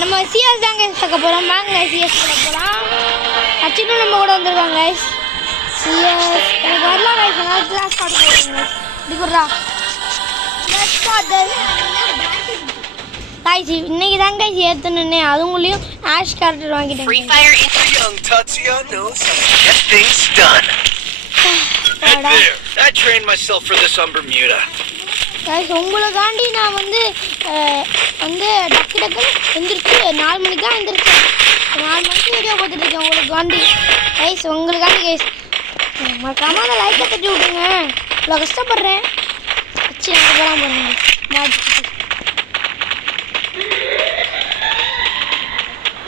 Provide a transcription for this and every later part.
நம்ம சிஎஸ் தான் கைஸ் பார்க்க போகிறோம். வாங்க சிஎஸ் பார்க்க போகலாம். அச்சுன்னு நம்ம கூட வந்துருக்காங்க கைஸ். சிஎஸ் எனக்கு வரலாம் கைஸ். நான் கிளாஸ் பாட்டு போடுறேன் கைஸ். இப்படி கொடுறா கைஸ். இன்னைக்கு தான் கைஸ் ஏற்றணுன்னே அதுங்களையும் ஆஷ் கேரக்டர் வாங்கிட்டேன். கைஸ் உங்களுக்காண்டி நான் வந்து டக்கு டக்குன்னு எந்திரிச்சு 4 மணிக்கு தான் எந்திரிச்சேன். 4 மணிக்கு வீடியோ பார்த்துட்ருக்கேன் உங்களுக்காண்டி கைஸ். உங்களுக்காண்டி கைஸ் மறக்காம அந்த லைக்கை தட்டி விட்டுருங்க. இவ்வளோ கஷ்டப்படுறேன். வச்சு எனக்கு போகலாம் போகிறேன்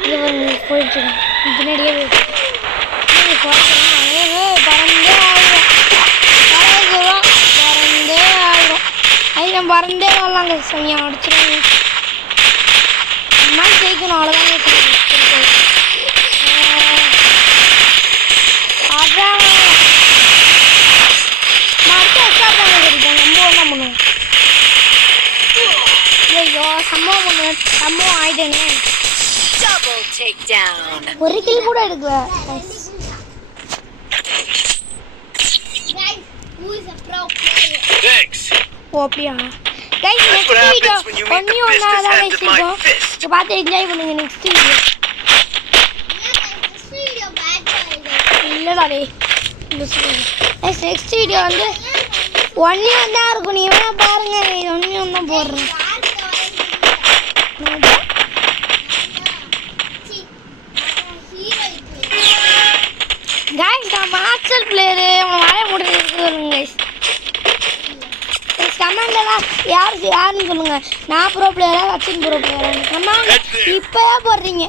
இது போயிட்டு பின்னாடியே போயிட்டு பறந்தே ஆகிடும். பறந்தே ஆகிடும். நம்ம பறந்தே வரலாங்க. சரியா அடிச்சிடுவாங்க. மாதிரி ஜெயிக்கணும் அவ்வளோதாங்க. அதான் நான் அடுத்த எக்ஸாம் தெரியும். ரொம்ப ஒன்றா பண்ணுவேன். ஐயோ சம்பவம் ஆயிட்டேனே. ஒரு கில் கூட எடுக்கல. அப்படியா கைஸ்? நெக்ஸ்ட் வீடியோ ஒண்ணா தான் கைஸ் இருக்கும். இத பார்த்து என்ஜாய் பண்ணுங்க. நெக்ஸ்ட் வீடியோ இல்லடா டேய் கைஸ். நெக்ஸ்ட் வீடியோ வந்து ஒண்ணே தான் இருக்கும். நீங்க வேணா பாருங்க. ஒண்ணே தான் போடுறேன் கைஸ். நான் மாஸ்டர் பிளேயர். அவன் வாய முடிஞ்சிருக்கு கைஸ். கமெண்ட்லாம் யாருன்னு சொல்லுங்க. நான் ப்ரோ பிளேயரா அச்சின் ப்ரோ பிளேயரா கமெண்ட் இப்போயே போடுறீங்க.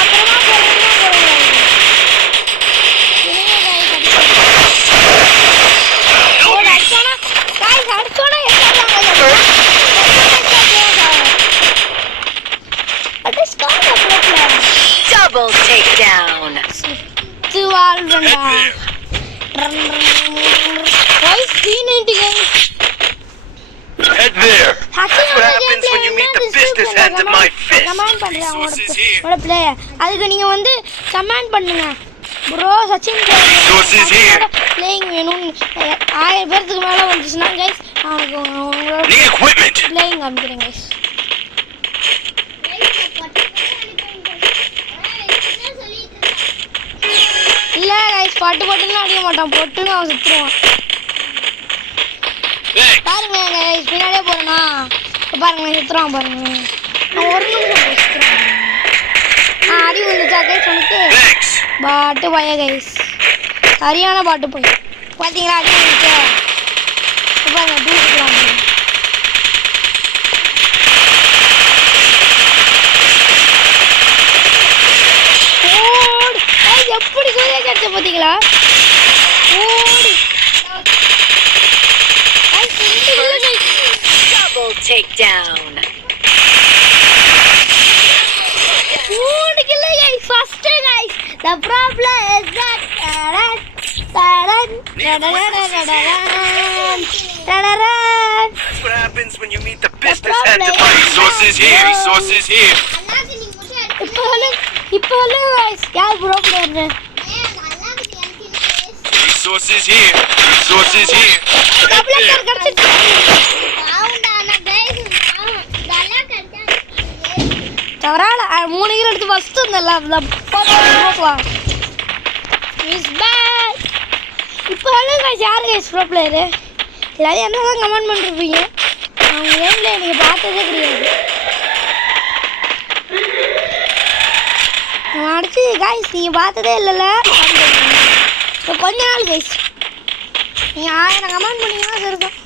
அப்புறமா Double takedown. Guys, head there. That's what happens when you meet the business end of my fist. அதுக்கு நீங்க வந்து கமெண்ட் பண்ணுங்க. ப்ரோ சச்சின் பிளேயிங் வேணும் 1000 பேருக்கு மேல வந்துச்சுன்னா கைஸ் நான் உங்களோட பிளேயிங் காமிக்கிறேன் கைஸ். இல்ல கைஸ் பட்டுன்னு அடிக்க மாட்டான். பொட்டுன்னு அவன் சுத்துருவான். பாருங்க கைஸ் பின்னாடியே போறேனா பாருங்க சுத்துறான் பாருங்க. நான் ஒரு நிமிஷம் சுத்துறான். அடி விழுந்துச்சா கைஸ் உனக்கு? பாட்டு பய கைஸ். சரியான பாட்டு போய் பாத்தீங்களா? அடி விழுந்துச்சு பாருங்க. தூக்கிக்கலாம் எப்படி கோலியா கட்ட பாத்தீங்களா? ஓடி double takedown. ஓடி கில்ல guys. First guys. The problem is that That's what happens when you meet the business head of my resources here. இப்போ guys யார் pro player? Resources here. Double correct ஆவுண்டானா गाइस. தவறால 3 கிலோ எடுத்து ஃபர்ஸ்ட் வந்தல போலாம். மிஸ் பேக். இப்போ guys யார் guys ப்ரோ பிளேயர்? எல்லாரும் என்னதான் கமெண்ட் பண்ணிருப்பீங்க. அவங்க கேம்ல நீங்க பார்த்ததே கிடையாது. நான் அடிச்சு கைஸ் நீங்க பார்த்ததே இல்லைல்ல. கொஞ்ச நாள் கைஸ் நீங்க 1000 கமெண்ட் பண்ணீங்கன்னா சரிதான்.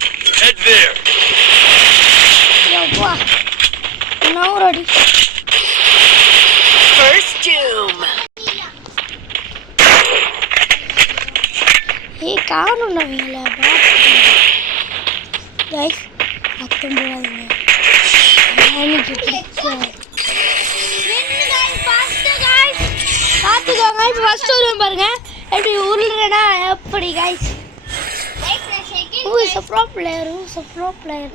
யப்பா நான் ரெடி. First doom. காணும் நவீல கைஸ் அத்தம் போடாதீங்க. எனக்கு பிடிச்ச பார்த்துக்கோங்க. ஃபர்ஸ்ட் வரும் பாருங்க எப்படி உருளுறேன்னா எப்படி guys Who is a pro player? Who's a pro player?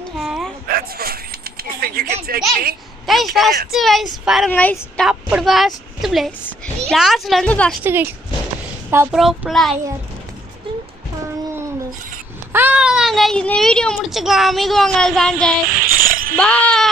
That's right. You think you can take me? Guys, first guys, பாருங்க guys, top first place. Lastல இருந்து first guys. The pro player. அவ்வளோதான் guys, இந்த video முடிச்சுக்கலாம். மீது வாங்க Sanjay. Bye.